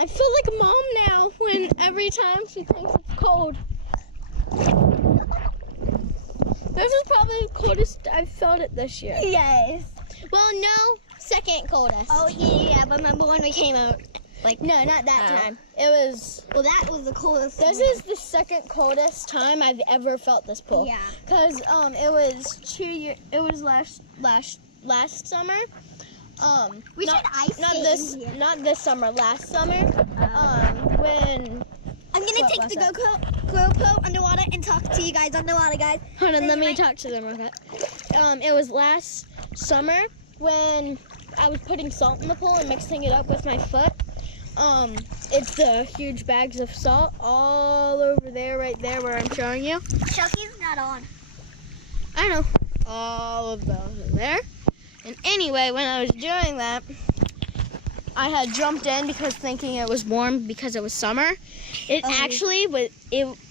I feel like a mom now when every time she thinks it's cold. This is probably the coldest I've felt it this year. Yes. Well, no, second coldest. Oh yeah. Remember when we came out? Like, no, not that time. It was. Well, that was the coldest. This is the second coldest time I've ever felt this pool. Yeah. Cause it was 2 years. It was last summer. We should ice skate not this summer. Last summer. When. I'm gonna take the GoPro underwater and talk to you guys underwater, guys. Hold on, let me talk to them real quick. It was last summer when I was putting salt in the pool and mixing it up with my foot. It's the huge bags of salt all over there, right there where I'm showing you. Shelky's not on. I know. All of those are there. And anyway, when I was doing that, I had jumped in because thinking it was warm because it was summer. It actually was,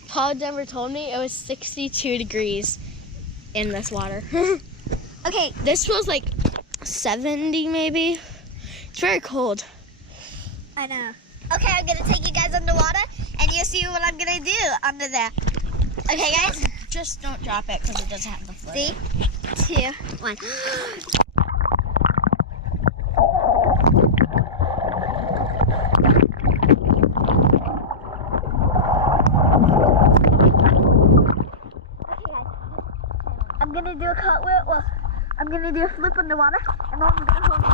Paul Denver told me it was 62 degrees in this water. Okay. This was like 70 maybe. It's very cold. I know. Okay, I'm gonna take you guys underwater and you'll see what I'm gonna do under there. Okay, guys? Just don't drop it because it doesn't have the float. 3, 2, 1. I'm gonna do a cartwheel. Well, I'm gonna do a flip underwater, and then I'm gonna hold it